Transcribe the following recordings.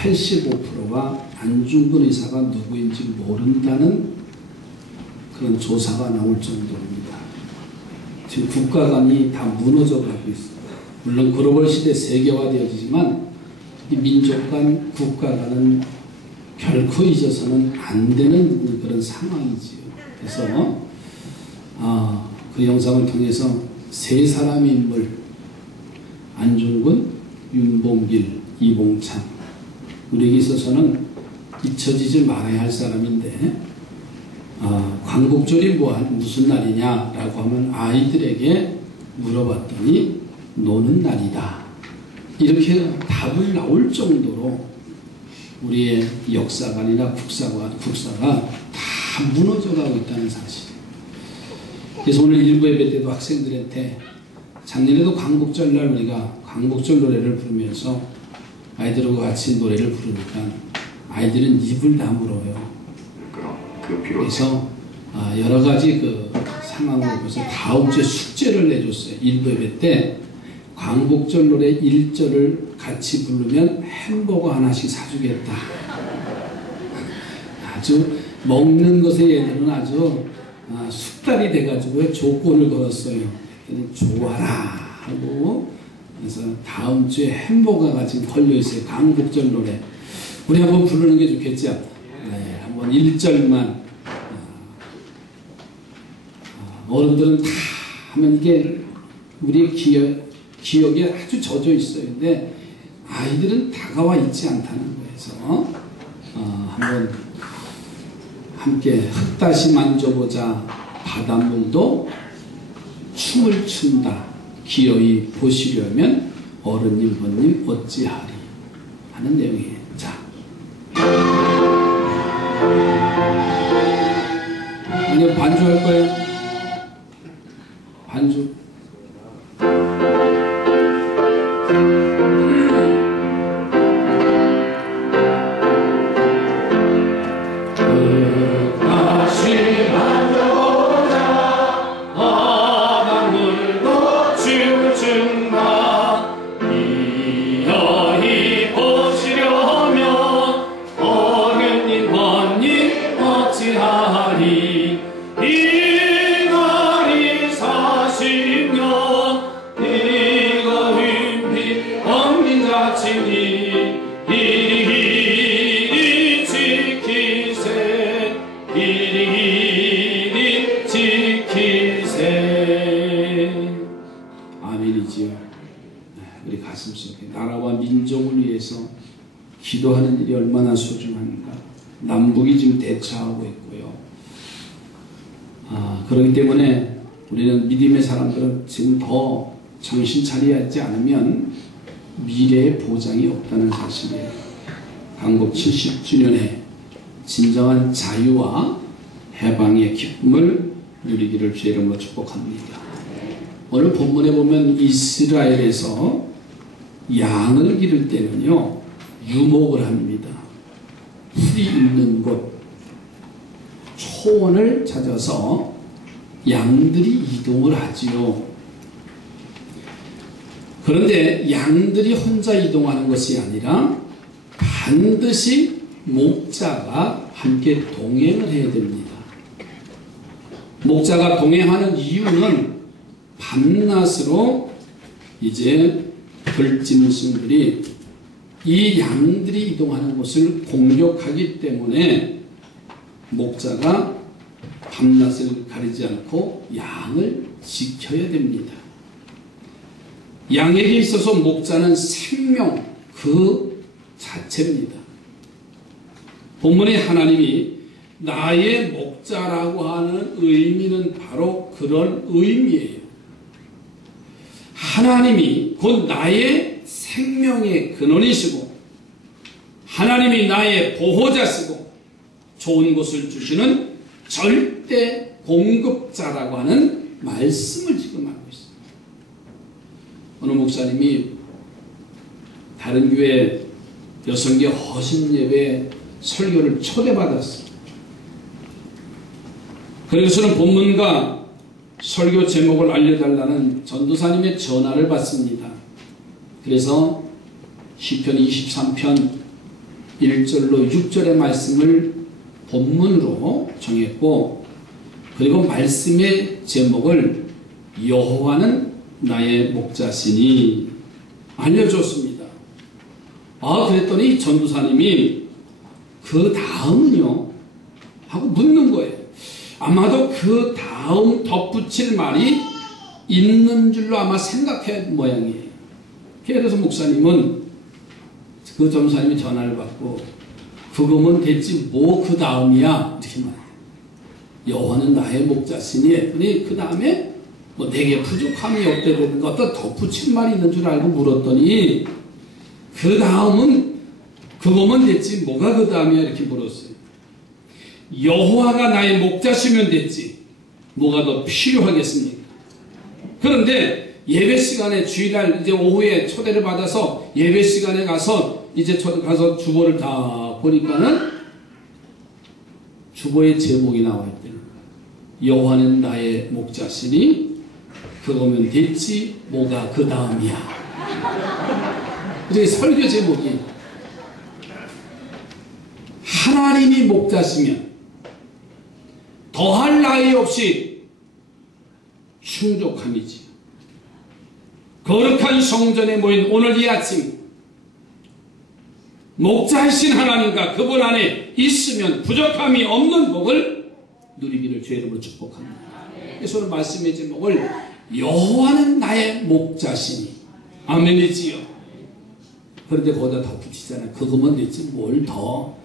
85%가 안중근 의사가 누구인지 모른다는 그런 조사가 나올 정도입니다. 지금 국가 간이 다 무너져 가고 있습니다. 물론 글로벌 시대 세계화되어지지만 이 민족 간, 국가 간은 결코 잊어서는 안 되는 그런 상황이지요. 그래서 그 영상을 통해서 세 사람의 인물, 안중근, 윤봉길, 이봉창, 우리에게 있어서는 잊혀지지 말아야 할 사람인데 광복절이 무슨 날이냐라고 하면 아이들에게 물어봤더니 노는 날이다. 이렇게 답을 나올 정도로 우리의 역사관이나 국사가 다 무너져가고 있다는 사실. 그래서 오늘 일부 예배 때도 학생들한테 작년에도 광복절날 우리가 광복절 노래를 부르면서 아이들하고 같이 노래를 부르니까 아이들은 입을 다물어요. 그래서 여러 가지 그 상황을 보면서 다음 주에 숙제를 내줬어요. 일부 예배 때 광복절 노래 1절을 같이 부르면 햄버거 하나씩 사주겠다. 아주 먹는 것에 얘들은 아주 숙달이 돼가지고 조건을 걸었어요. 좋아라 하고, 그래서 다음 주에 햄버거가 지금 걸려있어요. 광복절 노래. 우리 한번 부르는 게 좋겠죠? 네, 한번 1절만. 어른들은 다 하면 이게 우리의 기억에 아주 젖어 있어요. 근데 아이들은 다가와 있지 않다는 거에서 한번 함께 흙다시 만져보자 바닷물도 춤을 춘다 기어이 보시려면 어른님 번님 어찌하리 하는 내용이에요. 자, 아니요, 반주할 거예요. 반주. 우리 가슴 속에 나라와 민족을 위해서 기도하는 일이 얼마나 소중한가. 남북이 지금 대처하고 있고요. 그렇기 때문에 우리는 믿음의 사람들은 지금 더 정신 차려야 하지 않으면 미래의 보장이 없다는 사실이에요. 광복 70주년에 진정한 자유와 해방의 기쁨을 누리기를 주의 이름으로 축복합니다. 오늘 본문에 보면 이스라엘에서 양을 기를 때는요, 유목을 합니다. 풀이 있는 곳, 초원을 찾아서 양들이 이동을 하지요. 그런데 양들이 혼자 이동하는 것이 아니라 반드시 목자가 함께 동행을 해야 됩니다. 목자가 동행하는 이유는 밤낮으로 이제 들짐승들이 이 양들이 이동하는 곳을 공격하기 때문에 목자가 밤낮을 가리지 않고 양을 지켜야 됩니다. 양에게 있어서 목자는 생명 그 자체입니다. 본문에 하나님이 나의 목자라고 하는 의미는 바로 그런 의미예요. 하나님이 곧 나의 생명의 근원이시고 하나님이 나의 보호자시고 좋은 것을 주시는 절대 공급자라고 하는 말씀을 지금 하고 있습니다. 어느 목사님이 다른 교회 여성계 허심예배 설교를 초대받았어요. 그래서는 본문과 설교 제목을 알려달라는 전도사님의 전화를 받습니다. 그래서 시편 23편 1절로 6절의 말씀을 본문으로 정했고, 그리고 말씀의 제목을 여호와는 나의 목자시니 알려줬습니다. 그랬더니 전도사님이 그 다음은요? 하고 묻는 거예요. 아마도 그 다음 덧붙일 말이 있는 줄로 아마 생각한 모양이에요. 그래서 목사님은 그 전도사님이 전화를 받고 그거면 됐지 뭐 그 다음이야 이렇게 말해요. 여호와는 나의 목자시니 했더니 그 다음에 뭐 내게 부족함이 없다든가 어떤 덧붙일 말이 있는 줄 알고 물었더니 그 다음은 그거면 됐지 뭐가 그 다음이야 이렇게 물었어요. 여호와가 나의 목자시면 됐지 뭐가 더 필요하겠습니까? 그런데 예배 시간에 주일날 이제 오후에 초대를 받아서 예배 시간에 가서 이제 가서 주보를 다 보니까는 주보의 제목이 나와 있대요. 여호와는 나의 목자시니 그거면 됐지 뭐가 그 다음이야. 이제 설교 제목이 하나님이 목자시면 더할 나위 없이 충족함이지. 거룩한 성전에 모인 오늘 이 아침 목자이신 하나님과 그분 안에 있으면 부족함이 없는 복을 누리기를 주의 이름으로 축복합니다. 그래서 오늘 말씀의 제목을 여호와는 나의 목자시니 아멘이지요. 그런데 거기다 덧붙이잖아요. 그거면 됐지 뭘 더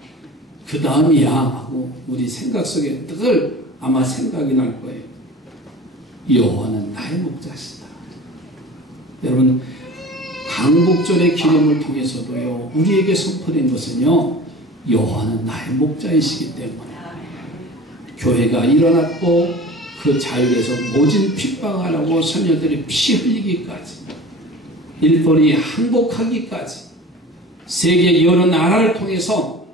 그 다음이야 하고 우리 생각 속에 늘 아마 생각이 날 거예요. 여호와는 나의 목자시다. 여러분 강복절의 기념을 통해서도요 우리에게 선포된 것은요 여호와는 나의 목자이시기 때문에 교회가 일어났고 그 자율에서 모진 핍박하라고 선녀들이 피 흘리기까지 일본이 항복하기까지 세계 여러 나라를 통해서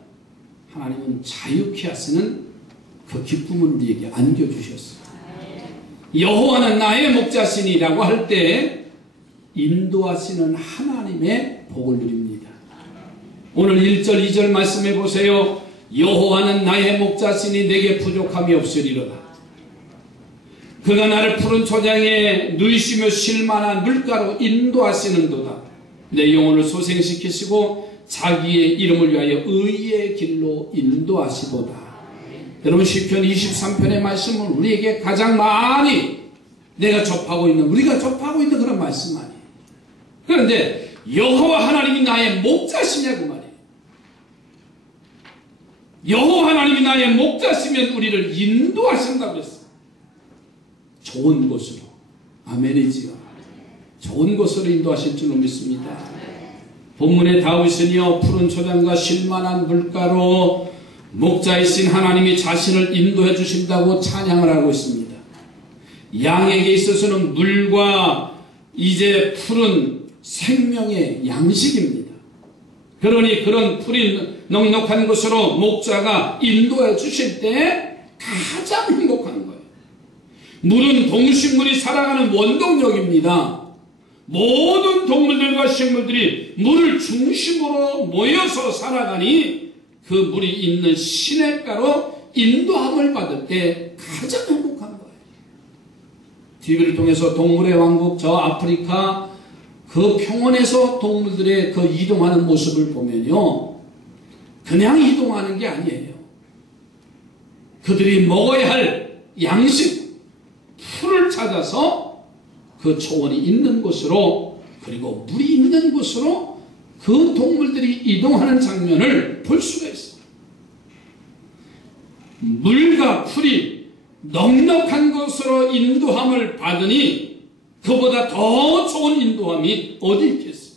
하나님은 자유케 하시는 그 기쁨을 우리에게 안겨주셨어요. 여호와는 나의 목자시니라고 할 때 인도하시는 하나님의 복을 누립니다. 오늘 1절 2절 말씀해 보세요. 여호와는 나의 목자시니 내게 부족함이 없으리로다. 그가 나를 푸른 초장에 누이시며 쉴만한 물가로 인도하시는도다. 내 영혼을 소생시키시고 자기의 이름을 위하여 의의 길로 인도하시도다. 여러분 시편 23편의 말씀은 우리에게 가장 많이 내가 접하고 있는 우리가 접하고 있는 그런 말씀 아니에요. 그런데 여호와 하나님이 나의 목자시냐고 말이에요. 여호와 하나님이 나의 목자시면 우리를 인도하신다고 했어요. 좋은 곳으로. 아멘이지요. 좋은 곳으로 인도하실 줄로 믿습니다. 본문의 다윗은요 푸른 초장과 쉴만한 물가로 목자이신 하나님이 자신을 인도해 주신다고 찬양을 하고 있습니다. 양에게 있어서는 물과 이제 푸른 생명의 양식입니다. 그러니 그런 푸른 넉넉한 곳으로 목자가 인도해 주실 때 가장 행복한 거예요. 물은 동식물이 살아가는 원동력입니다. 모든 동물들과 식물들이 물을 중심으로 모여서 살아가니 그 물이 있는 시냇가로 인도함을 받을 때 가장 행복한 거예요. TV를 통해서 동물의 왕국 저 아프리카 그 평원에서 동물들의 그 이동하는 모습을 보면요 그냥 이동하는 게 아니에요. 그들이 먹어야 할 양식 풀을 찾아서 그 초원이 있는 곳으로 그리고 물이 있는 곳으로 그 동물들이 이동하는 장면을 볼 수가 있어요. 물과 풀이 넉넉한 곳으로 인도함을 받으니 그보다 더 좋은 인도함이 어디 있겠어요.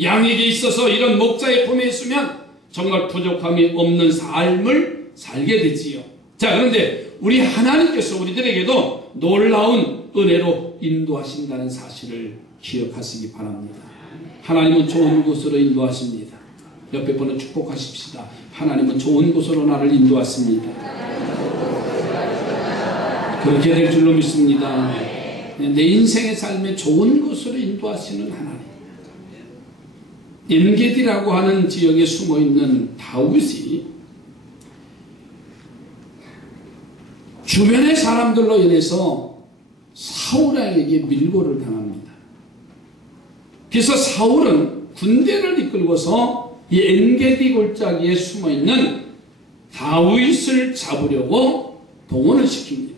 양에게 있어서 이런 목자의 품에 있으면 정말 부족함이 없는 삶을 살게 되지요. 자, 그런데 우리 하나님께서 우리들에게도 놀라운 은혜로 인도하신다는 사실을 기억하시기 바랍니다. 하나님은 좋은 곳으로 인도하십니다. 옆에 분은 축복하십시다. 하나님은 좋은 곳으로 나를 인도하십니다. 그렇게 될 줄로 믿습니다. 내 인생의 삶에 좋은 곳으로 인도하시는 하나님. 엔게디라고 하는 지역에 숨어있는 다윗이 주변의 사람들로 인해서 사울에게 밀고를 당합니다. 그래서 사울은 군대를 이끌고서 이 엔게디 골짜기에 숨어있는 다윗을 잡으려고 동원을 시킵니다.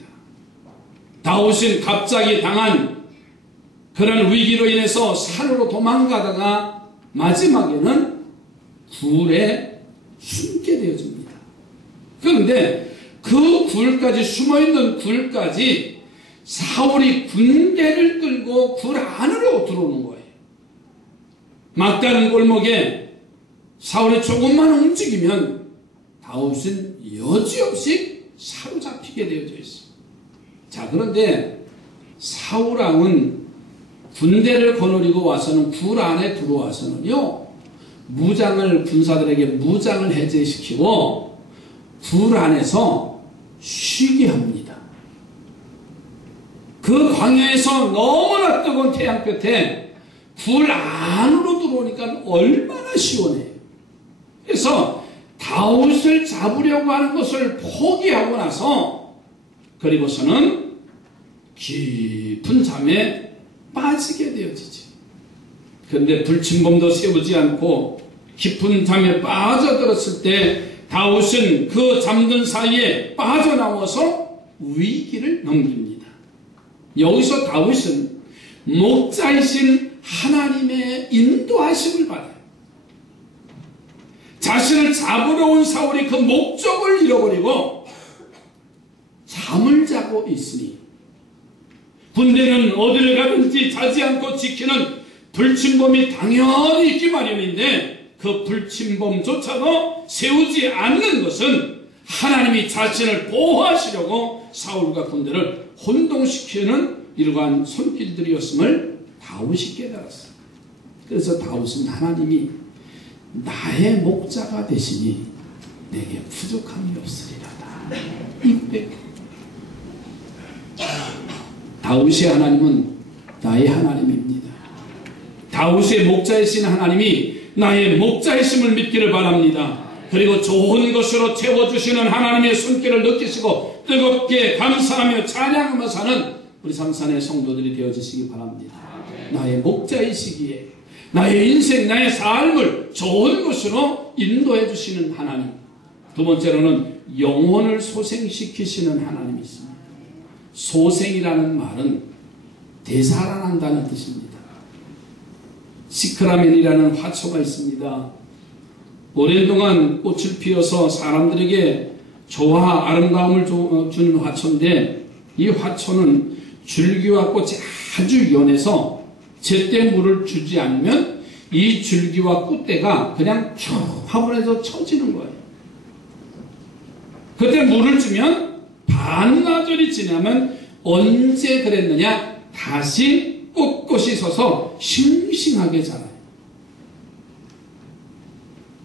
다윗은 갑자기 당한 그런 위기로 인해서 산으로 도망가다가 마지막에는 굴에 숨게 되어집니다. 그런데 그 굴까지, 숨어있는 굴까지 사울이 군대를 끌고 굴 안으로 들어오는 거예요. 막다른 골목에 사울이 조금만 움직이면 다윗은 여지없이 사로잡히게 되어져 있어요. 자, 그런데 사울왕은 군대를 거느리고 와서는 굴 안에 들어와서는요, 군사들에게 무장을 해제시키고 굴 안에서 쉬게 합니다. 그 광야에서 너무나 뜨거운 태양볕에 굴 안으로 들어오니까 얼마나 시원해요. 그래서 다윗을 잡으려고 하는 것을 포기하고 나서 그리고서는 깊은 잠에 빠지게 되어지지. 그런데 불침범도 세우지 않고 깊은 잠에 빠져들었을 때 다윗은 그 잠든 사이에 빠져나와서 위기를 넘깁니다. 여기서 다윗은 목자이신 하나님의 인도하심을 받아요. 자신을 잡으러 온 사울이 그 목적을 잃어버리고 잠을 자고 있으니 군대는 어디를 가든지 자지 않고 지키는 불침범이 당연히 있기 마련인데 그 불침범조차도 세우지 않는 것은 하나님이 자신을 보호하시려고 사울과 군대를 혼동시키는 이러한 손길들이었음을 다윗이 깨달았어요. 그래서 다윗은 하나님이 나의 목자가 되시니 내게 부족함이 없으리라다. 이 고백. 다윗의 하나님은 나의 하나님입니다. 다윗의 목자이신 하나님이 나의 목자이심을 믿기를 바랍니다. 그리고 좋은 것으로 채워주시는 하나님의 손길을 느끼시고 뜨겁게 감사하며 찬양하며 사는 우리 삼산의 성도들이 되어주시기 바랍니다. 나의 목자이시기에 나의 인생, 나의 삶을 좋은 것으로 인도해 주시는 하나님. 두 번째로는 영혼을 소생시키시는 하나님이 있습니다. 소생이라는 말은 되살아난다는 뜻입니다. 시크라멘이라는 화초가 있습니다. 오랜 동안 꽃을 피워서 사람들에게 조화, 아름다움을 주는 화초인데 이 화초는 줄기와 꽃이 아주 연해서 제때 물을 주지 않으면 이 줄기와 꽃대가 그냥 쭉 화분에서 처지는 거예요. 그때 물을 주면 반나절이 지나면 언제 그랬느냐 다시 꼿꼿이 서서 싱싱하게 자라요.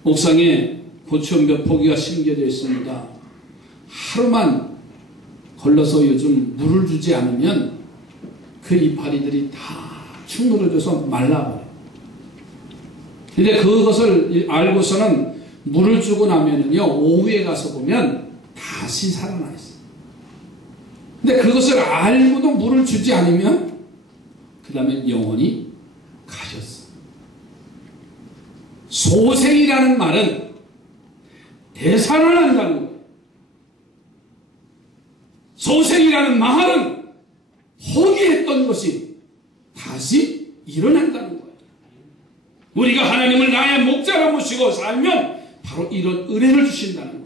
옥상에 고추 몇 포기가 심겨져 있습니다. 하루만 걸러서 요즘 물을 주지 않으면 그 이파리들이 다 축 늘어져서 말라버려요. 근데 그것을 알고서는 물을 주고 나면은요, 오후에 가서 보면 다시 살아나 있어요. 근데 그것을 알고도 물을 주지 않으면 그 다음에 영원히 가셨어요. 소생이라는 말은 되살아난다는 거예요. 소생이라는 말은 포기했던 것이 다시 일어난다는 거예요. 우리가 하나님을 나의 목자로 모시고 살면 바로 이런 은혜를 주신다는 거예요.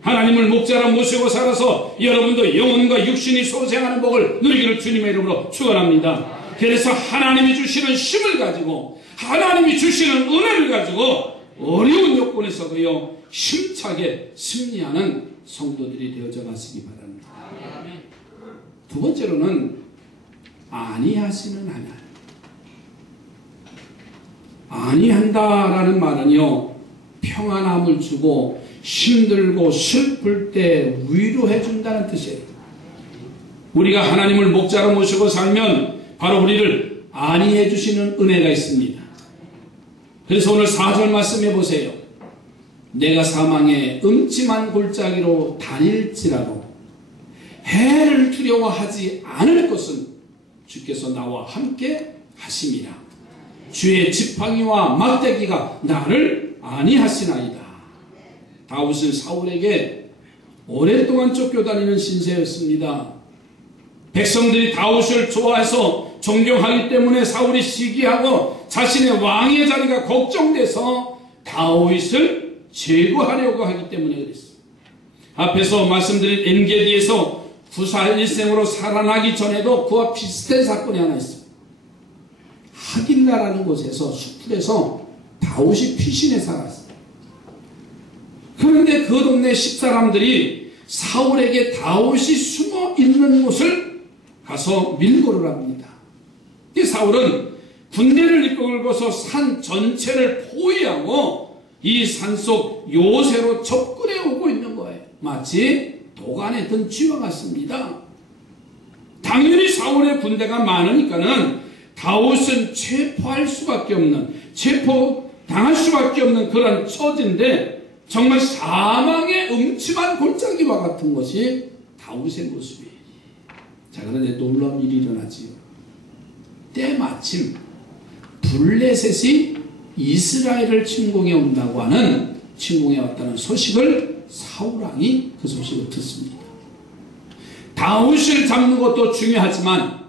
하나님을 목자로 모시고 살아서 여러분도 영혼과 육신이 소생하는 복을 누리기를 주님의 이름으로 축원합니다. 그래서 하나님이 주시는 힘을 가지고 하나님이 주시는 은혜를 가지고 어려운 여건에서도요 힘차게 승리하는 성도들이 되어져 가시기 바랍니다. 두 번째로는 아니하시는 하나님. 아니한다라는 말은요 평안함을 주고 힘들고 슬플 때 위로해 준다는 뜻이에요. 우리가 하나님을 목자로 모시고 살면 바로 우리를 안위해 주시는 은혜가 있습니다. 그래서 오늘 4절 말씀해 보세요. 내가 사망의 음침한 골짜기로 다닐지라도 해를 두려워하지 않을 것은 주께서 나와 함께 하심이라. 주의 지팡이와 막대기가 나를 안위하시나이다. 다윗은 사울에게 오랫동안 쫓겨다니는 신세였습니다. 백성들이 다윗을 좋아해서 존경하기 때문에 사울이 시기하고 자신의 왕의 자리가 걱정돼서 다윗을 제거하려고 하기 때문에 그랬어요. 앞에서 말씀드린 엔게디에서 구사일생으로 살아나기 전에도 그와 비슷한 사건이 하나 있어요. 하길라라는 곳에서 수풀에서 다윗이 피신해 살았어요. 그런데 그 동네 집사람들이 사울에게 다윗이 숨어 있는 곳을 가서 밀고를 합니다. 사울은 군대를 이끌고서 산 전체를 포위하고 이 산속 요새로 접근해 오고 있는 거예요. 마치 도간에 든 쥐와 같습니다. 당연히 사울의 군대가 많으니까는 다윗은 체포할 수밖에 없는, 체포당할 수밖에 없는 그런 처지인데 정말 사망의 음침한 골짜기와 같은 것이 다윗의 모습이에요. 자, 그런데 놀라운 일이 일어나지요. 때마침 블레셋이 이스라엘을 침공해 온다고 하는, 침공해 왔다는 소식을 사울왕이 그 소식을 듣습니다. 다윗을 잡는 것도 중요하지만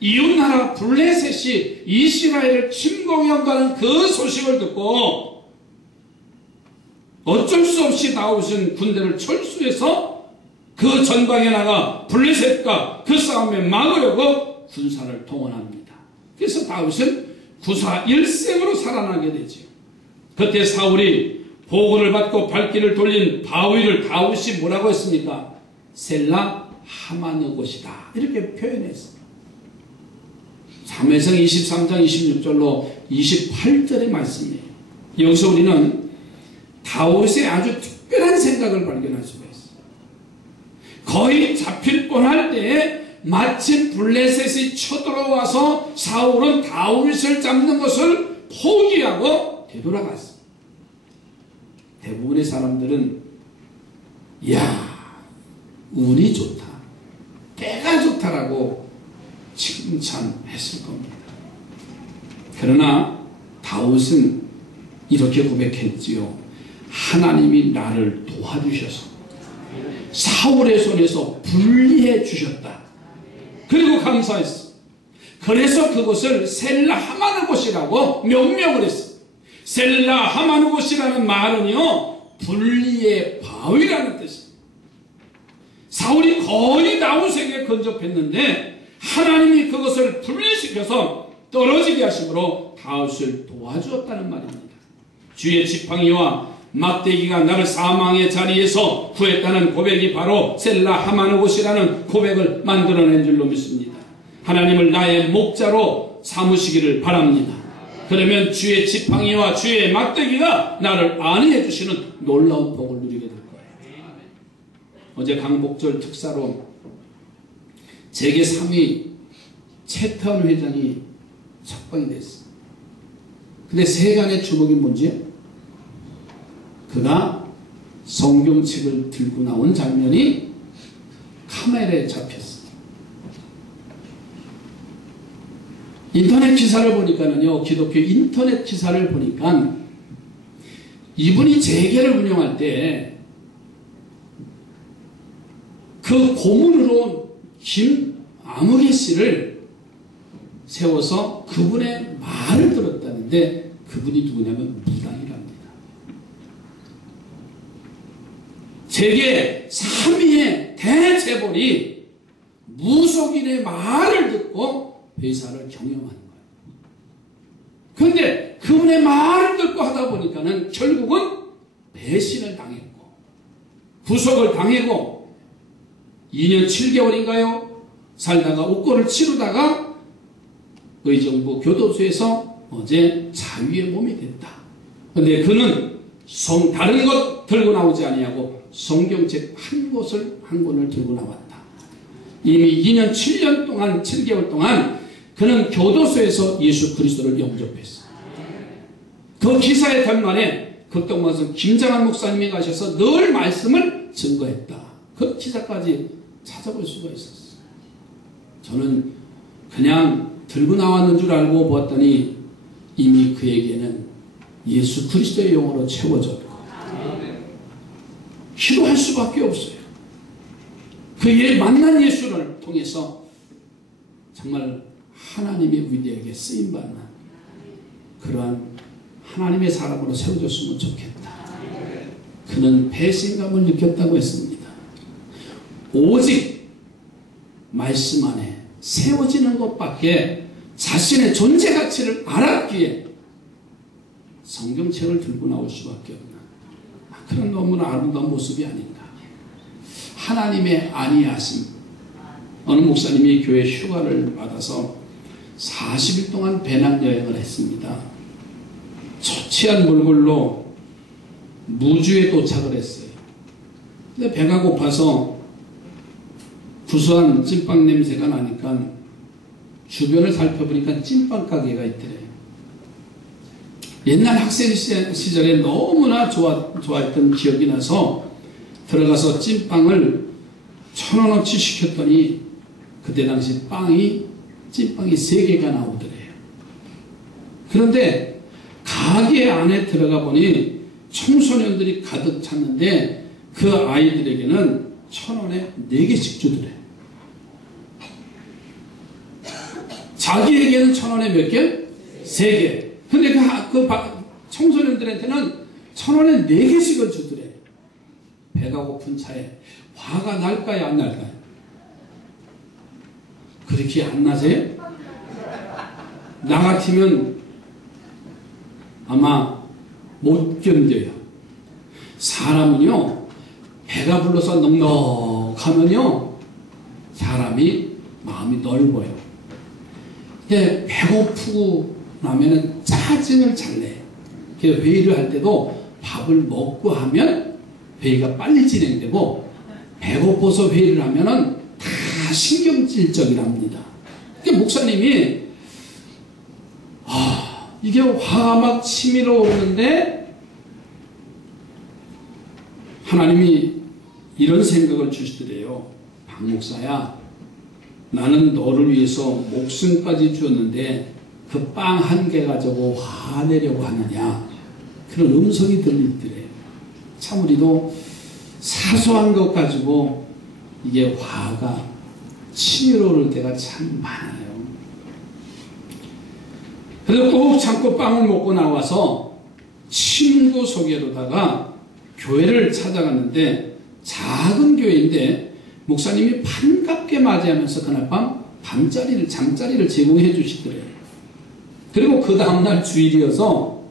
이웃나라 블레셋이 이스라엘을 침공해 온다는 그 소식을 듣고 어쩔 수 없이 다윗은 군대를 철수해서 그 전방에 나가 블레셋과 그 싸움에 막으려고 군사를 동원합니다. 그래서 다윗은 구사일생으로 살아나게 되죠. 그때 사울이 보고를 받고 발길을 돌린 바위를 다윗이 뭐라고 했습니까? 셀라 하만의 곳이다, 이렇게 표현했습니다. 사무엘상 23장 26절로 28절의 말씀이에요. 여기서 우리는 다윗의 아주 특별한 생각을 발견할 수가 있어요. 거의 잡힐 뻔할 때에 마침 블레셋이 쳐들어와서 사울은 다윗을 잡는 것을 포기하고 되돌아갔습니다. 대부분의 사람들은 야, 운이 좋다, 때가 좋다라고 칭찬했을 겁니다. 그러나 다윗은 이렇게 고백했지요. 하나님이 나를 도와주셔서 사울의 손에서 분리해 주셨다. 그리고 감사했어. 그래서 그것을 셀라 하마느 곳이라고 명명을 했어. 셀라 하마느 곳이라는 말은요, 분리의 바위라는 뜻이에요. 사울이 거의 다윗에게 근접했는데 하나님이 그것을 분리시켜서 떨어지게 하심으로 다윗을 도와주었다는 말입니다. 주의 지팡이와 막대기가 나를 사망의 자리에서 구했다는 고백이 바로 셀라 하마느 곳이라는 고백을 만들어낸 줄로 믿습니다. 하나님을 나의 목자로 삼으시기를 바랍니다. 그러면 주의 지팡이와 주의 막대기가 나를 안위해 주시는 놀라운 복을 누리게 될 거예요. 어제 강복절 특사로 재계 3위 최태원 회장이 석방이 됐어요. 근데 세간의 주목이 뭔지? 그가 성경책을 들고 나온 장면이 카메라에 잡혔어요. 인터넷 기사를 보니까는요, 기독교 인터넷 기사를 보니까 이분이 재계를 운영할 때 그 고문으로 김아무개 씨를 세워서 그분의 말을 들었다는데 그분이 누구냐면 무당이랍니다. 재계 3위의 대재벌이 무속인의 말을 듣고 회사를 경영하는 거예요. 그런데 그분의 말을 듣고 하다 보니까는 결국은 배신을 당했고 구속을 당하고 2년 7개월인가요? 살다가 옥고를 치르다가 의정부 교도소에서 어제 자유의 몸이 됐다. 그런데 그는 다른 것 들고 나오지 아니하고 성경책 한 권을 들고 나왔다. 이미 2년 7년 동안 7개월 동안 그는 교도소에서 예수 그리스도를 영접했어. 그 기사의 전말에 극동방송 김장한 목사님이 가셔서 늘 말씀을 증거했다. 그 기사까지 찾아볼 수가 있었어요. 저는 그냥 들고 나왔는 줄 알고 보았더니 이미 그에게는 예수 그리스도의 영으로 채워졌고 기도할 수밖에 없어요. 그의 만난 예수를 통해서 정말 하나님의 위대하게 쓰임받는 그러한 하나님의 사람으로 세워졌으면 좋겠다. 그는 배신감을 느꼈다고 했습니다. 오직 말씀 안에 세워지는 것밖에 자신의 존재 가치를 알았기에 성경책을 들고 나올 수밖에 없는 그런 너무나 아름다운 모습이 아닌가. 하나님의 안위하심. 어느 목사님이 교회 휴가를 받아서 40일 동안 배낭여행을 했습니다. 초치한 몰골로 무주에 도착을 했어요. 근데 배가 고파서 구수한 찐빵 냄새가 나니까 주변을 살펴보니까 찐빵 가게가 있더래요. 옛날 학생 시절에 너무나 좋아했던 기억이 나서 들어가서 찐빵을 1,000원어치 시켰더니 그때 당시 찐빵이 3개가 나오더래요. 그런데 가게 안에 들어가 보니 청소년들이 가득 찼는데 그 아이들에게는 1,000원에 4개씩 주더래요. 자기에게는 1,000원에 몇 개? 3개. 근데 그 청소년들한테는 1,000원에 4개씩을 주더래. 배가 고픈 차에 화가 날까요, 안 날까요? 그렇게 안 나세요? 나 같으면 아마 못 견뎌요. 사람은요, 배가 불러서 넉넉하면요, 사람이 마음이 넓어요. 근데 배고프고 나면은 짜증을 잘 내요. 그래서 회의를 할 때도 밥을 먹고 하면 회의가 빨리 진행되고 배고파서 회의를 하면은 다 신경질적이랍니다. 그러니까 목사님이 이게 화가 막 치밀어 오르는데 하나님이 이런 생각을 주시더래요. 박 목사야, 나는 너를 위해서 목숨까지 주었는데 그 빵 1개 가지고 화내려고 하느냐, 그런 음성이 들리더래요. 참 우리도 사소한 것 가지고 이게 화가 치밀어 오를 때가 참 많아요. 그래서 꼭 참고 빵을 먹고 나와서 친구 소개로다가 교회를 찾아갔는데 작은 교회인데 목사님이 반갑게 맞이하면서 그날 밤 잠자리를 제공해 주시더래요. 그리고 그 다음날 주일이어서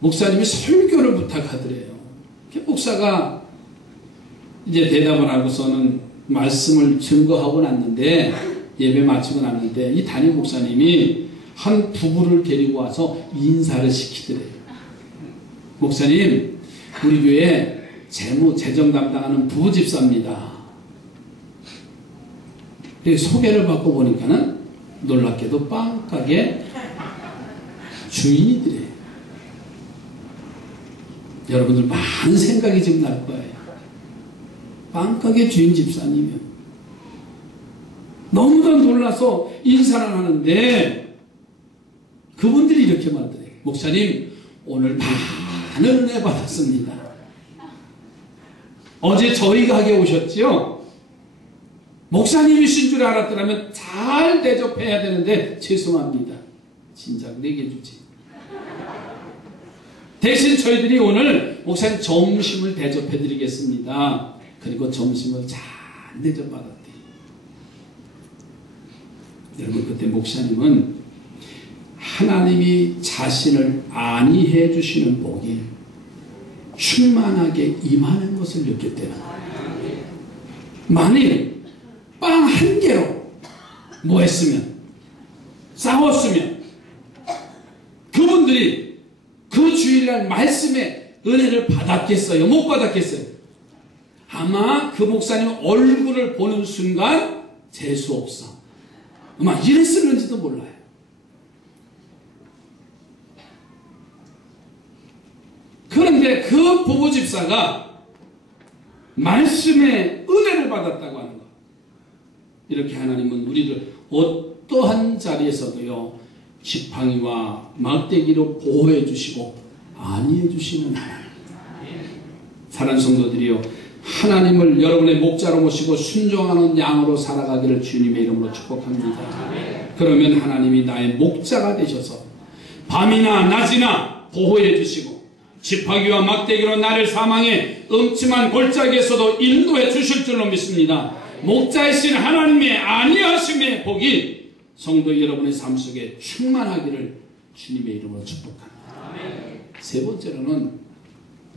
목사님이 설교를 부탁하더래요. 목사가 이제 대답을 하고서는 말씀을 증거하고 났는데, 예배 마치고 났는데 이 담임 목사님이 한 부부를 데리고 와서 인사를 시키더래요. 목사님, 우리 교회 재정 담당하는 부부 집사입니다. 소개를 받고 보니까는 놀랍게도 빵가게 주인이더래요. 여러분들 많은 생각이 지금 날 거예요. 빵가게 주인 집사님이요. 너무나 놀라서 인사를 하는데 그분들이 이렇게 말하더래요. 목사님, 오늘 많은 은혜 받았습니다. 어제 저희 가게 오셨지요? 목사님이신 줄 알았더라면 잘 대접해야 되는데 죄송합니다. 진작 내게 주지. 대신 저희들이 오늘 목사님 점심을 대접해 드리겠습니다. 그리고 점심을 잘 대접받았대요. 여러분, 그때 목사님은 하나님이 자신을 안위해 주시는 복이 충만하게 임하는 것을 느꼈대요. 만일 빵 1개로 뭐 했으면, 싸웠으면 그분들이 그 주일날 말씀의 은혜를 받았겠어요? 못 받았겠어요? 아마 그 목사님 얼굴을 보는 순간 재수없어, 아마 이랬을는지도 몰라요. 그런데 그 부부 집사가 말씀의 은혜를 받았다고 하는 것. 이렇게 하나님은 우리를 어떠한 자리에서도요, 지팡이와 막대기로 보호해 주시고 안위해 주시는 하나님. 사랑하는 성도들이요, 하나님을 여러분의 목자로 모시고 순종하는 양으로 살아가기를 주님의 이름으로 축복합니다. 그러면 하나님이 나의 목자가 되셔서 밤이나 낮이나 보호해 주시고 지팡이와 막대기로 나를 사망의 음침한 골짜기에서도 인도해 주실 줄로 믿습니다. 목자이신 하나님의 안위하심의 복이 성도 여러분의 삶 속에 충만하기를 주님의 이름으로 축복합니다. 세 번째로는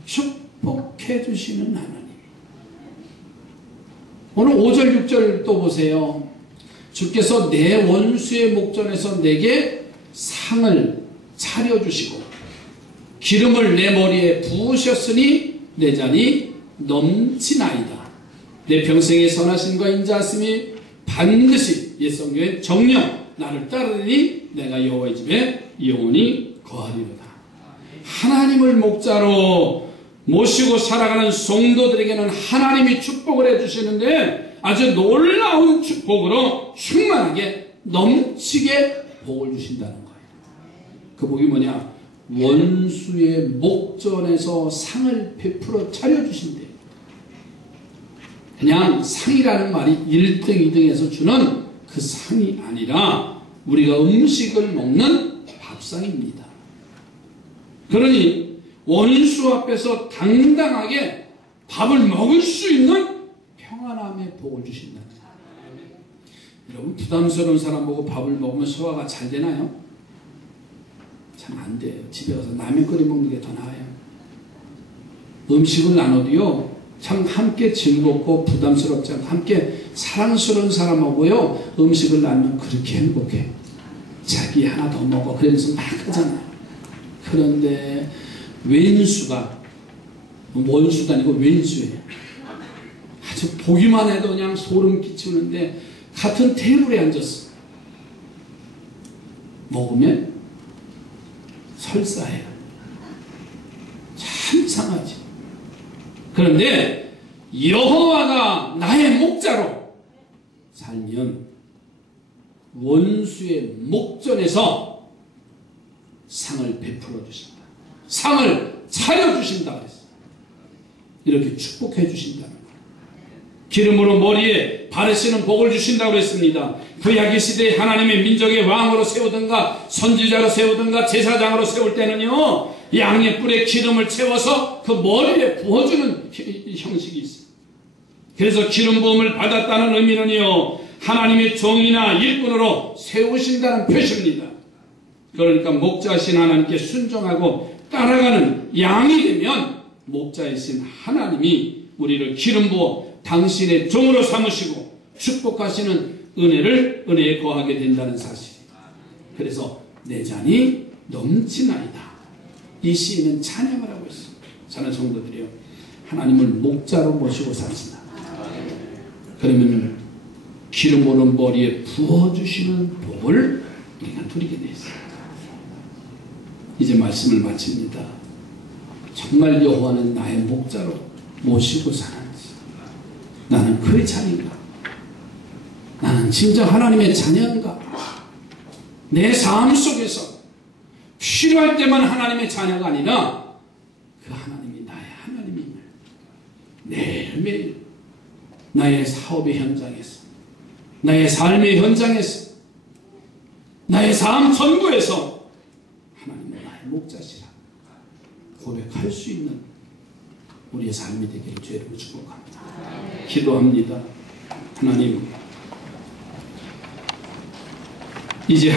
축복해 주시는 하나님. 오늘 5절 6절 또 보세요. 주께서 내 원수의 목전에서 내게 상을 차려주시고 기름을 내 머리에 부으셨으니 내 잔이 넘치나이다. 내 평생의 선하심과 인자하심이 반드시 옛성경의 정령 나를 따르니 내가 여호와의 집에 영원히 거하리로다. 하나님을 목자로 모시고 살아가는 성도들에게는 하나님이 축복을 해주시는데 아주 놀라운 축복으로 충만하게 넘치게 복을 주신다는 거예요. 그 복이 뭐냐? 원수의 목전에서 상을 베풀어 차려주신대요. 그냥 상이라는 말이 1등, 2등에서 주는 그 상이 아니라 우리가 음식을 먹는 밥상입니다. 그러니 원수 앞에서 당당하게 밥을 먹을 수 있는 평안함의 복을 주신다. 여러분, 부담스러운 사람 보고 밥을 먹으면 소화가 잘 되나요? 참 안 돼요. 집에 가서 라면 끓여 먹는 게 더 나아요. 음식을 나눠도요, 참 함께 즐겁고 부담스럽지 않고 함께 사랑스러운 사람하고요, 음식을 나누면 그렇게 행복해. 자기 하나 더 먹어. 그러면서 막 하잖아요. 그런데 왼수가, 원수도 아니고 왼수예요. 아주 보기만 해도 그냥 소름 끼치는데 같은 테이블에 앉았어. 먹으면 설사해요. 참 이상하지. 그런데 여호와가 나의 목자로 살면 원수의 목전에서 상을 베풀어 주신다. 상을 차려주신다 그랬어요. 이렇게 축복해 주신다는 거예요. 기름으로 머리에 바르시는 복을 주신다고 그랬습니다. 구약의 시대에 하나님의 민족의 왕으로 세우든가 선지자로 세우든가 제사장으로 세울 때는요, 양의 뿔에 기름을 채워서 그 머리에 부어주는 형식이 있어요. 그래서 기름 부음을 받았다는 의미는요, 하나님의 종이나 일꾼으로 세우신다는 표시입니다. 그러니까 목자이신 하나님께 순종하고 따라가는 양이 되면 목자이신 하나님이 우리를 기름 부어 당신의 종으로 삼으시고 축복하시는 은혜에 거하게 된다는 사실입니다. 그래서 내 잔이 넘치나이다. 이 시인은 찬양을 하고 있습니다. 저는 성도들이요, 하나님을 목자로 모시고 삽시다. 그러면 기름 오른 머리에 부어주시는 복을 우리가 누리게 되어 있습니다. 이제 말씀을 마칩니다. 정말 여호와는 나의 목자로 모시고 사는지, 나는 그의 자녀인가? 나는 진짜 하나님의 자녀인가? 내 삶 속에서 필요할 때만 하나님의 자녀가 아니라 그 하나님이 나의 하나님임을 매일매일 나의 사업의 현장에서, 나의 삶의 현장에서, 나의 삶 전부에서 하나님은 나의 목자시라 고백할 수 있는 우리의 삶이 되기를 주의 이름으로 축복합니다. 기도합니다. 하나님, 이제